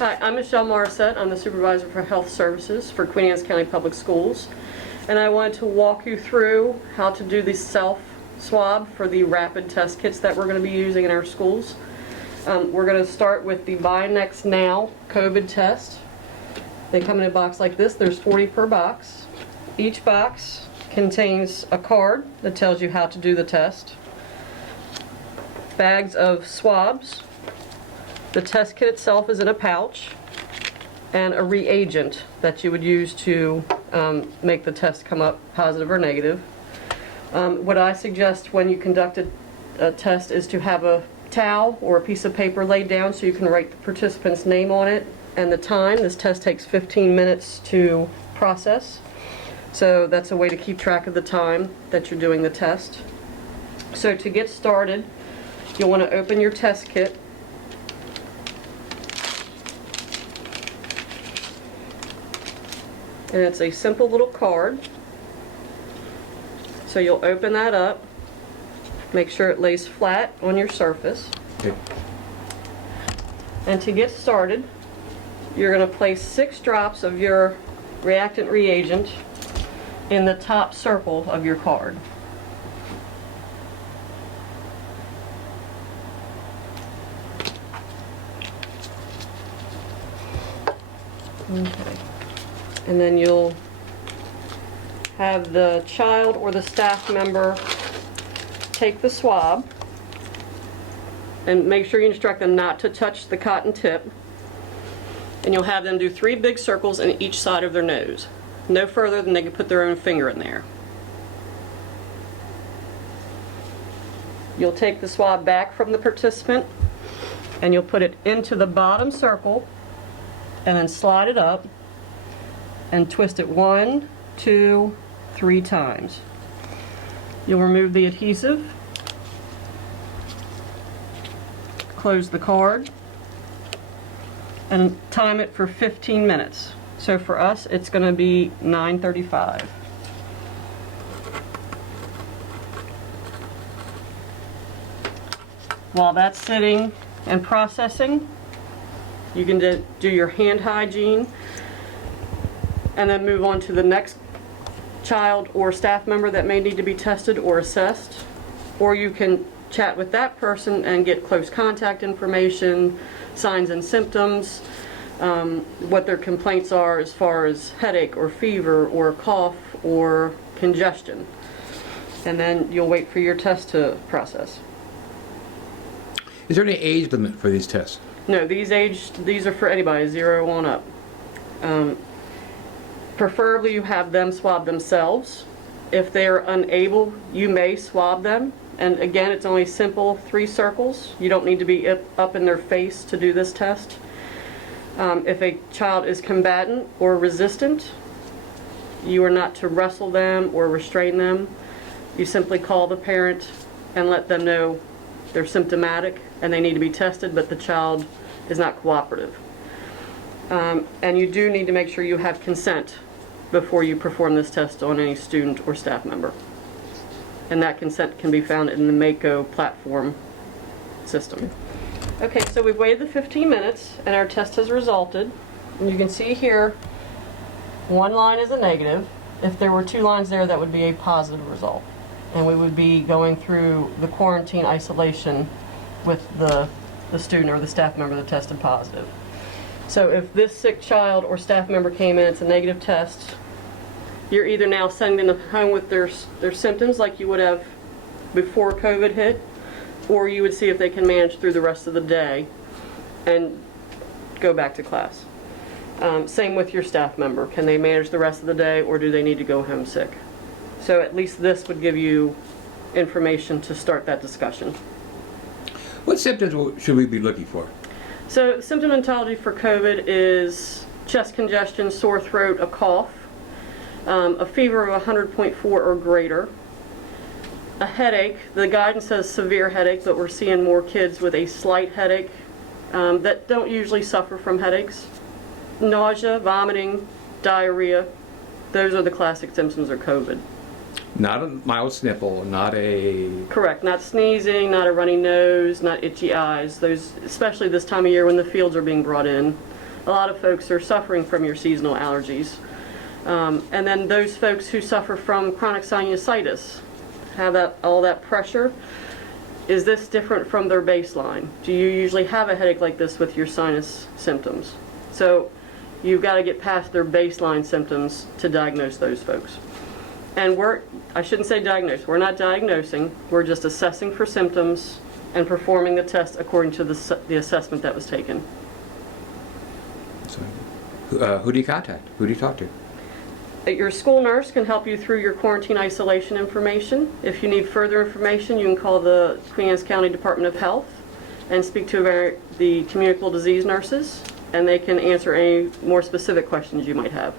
Hi, I'm Michele Morrissette. I'm the Supervisor for Health Services for Queen Anne's County Public Schools. And I wanted to walk you through how to do the self-swab for the rapid test kits that we're going to be using in our schools. We're going to start with the Buy Next Now COVID test. They come in a box like this. There's 40 per box. Each box contains a card that tells you how to do the test, bags of swabs. The test kit itself is in a pouch, and a reagent that you would use to make the test come up positive or negative. What I suggest when you conduct a test is to have a towel or a piece of paper laid down so you can write the participant's name on it and the time. This test takes 15 minutes to process, so that's a way to keep track of the time that you're doing the test. So to get started, you'll want to open your test kit. And it's a simple little card. So you'll open that up, make sure it lays flat on your surface. Okay. And to get started, you're going to place 6 drops of your reactant reagent in the top circle of your card. Okay. And then you'll have the child or the staff member take the swab, and make sure you instruct them not to touch the cotton tip, and you'll have them do 3 big circles in each side of their nose, no further than they can put their own finger in there. You'll take the swab back from the participant and you'll put it into the bottom circle and then slide it up and twist it 1, 2, 3 times. You'll remove the adhesive, close the card, and time it for 15 minutes. So for us, it's going to be 9:35. While that's sitting and processing, you can do your hand hygiene, and then move on to the next child or staff member that may need to be tested or assessed. Or you can chat with that person and get close contact information, signs and symptoms, what their complaints are as far as headache or fever or cough or congestion. And then you'll wait for your test to process. Is there any age limit for these tests? No, these are for anybody, 0 on up. Preferably you have them swab themselves. If they're unable, you may swab them. And again, it's only simple 3 circles. You don't need to be up in their face to do this test. If a child is combatant or resistant, you are not to wrestle them or restrain them. You simply call the parent and let them know they're symptomatic and they need to be tested, but the child is not cooperative. And you do need to make sure you have consent before you perform this test on any student or staff member. And that consent can be found in the Mako platform system. Okay, so we've waited the 15 minutes and our test has resulted. And you can see here, 1 line is a negative. If there were 2 lines there, that would be a positive result. And we would be going through the quarantine isolation with the student or the staff member that tested positive. So if this sick child or staff member came in, it's a negative test, you're either now sending them home with their symptoms like you would have before COVID hit, or you would see if they can manage through the rest of the day and go back to class. Same with your staff member. Can they manage the rest of the day, or do they need to go home sick? So at least this would give you information to start that discussion. What symptoms should we be looking for? So symptomatology for COVID is chest congestion, sore throat, a cough, a fever of 100.4 or greater, a headache. The guidance says severe headache, but we're seeing more kids with a slight headache that don't usually suffer from headaches. Nausea, vomiting, diarrhea. Those are the classic symptoms of COVID. Not a mild sniffle, not a... Correct. Not sneezing, not a runny nose, not itchy eyes. Those, especially this time of year when the fields are being brought in, a lot of folks are suffering from your seasonal allergies. And then those folks who suffer from chronic sinusitis, have all that pressure. Is this different from their baseline? Do you usually have a headache like this with your sinus symptoms? So you've got to get past their baseline symptoms to diagnose those folks. And I shouldn't say diagnose, we're not diagnosing, we're just assessing for symptoms and performing the test according to the assessment that was taken. So, who do you contact? Who do you talk to? Your school nurse can help you through your quarantine isolation information. If you need further information, you can call the Queen Anne's County Department of Health and speak to the communicable disease nurses, and they can answer any more specific questions you might have.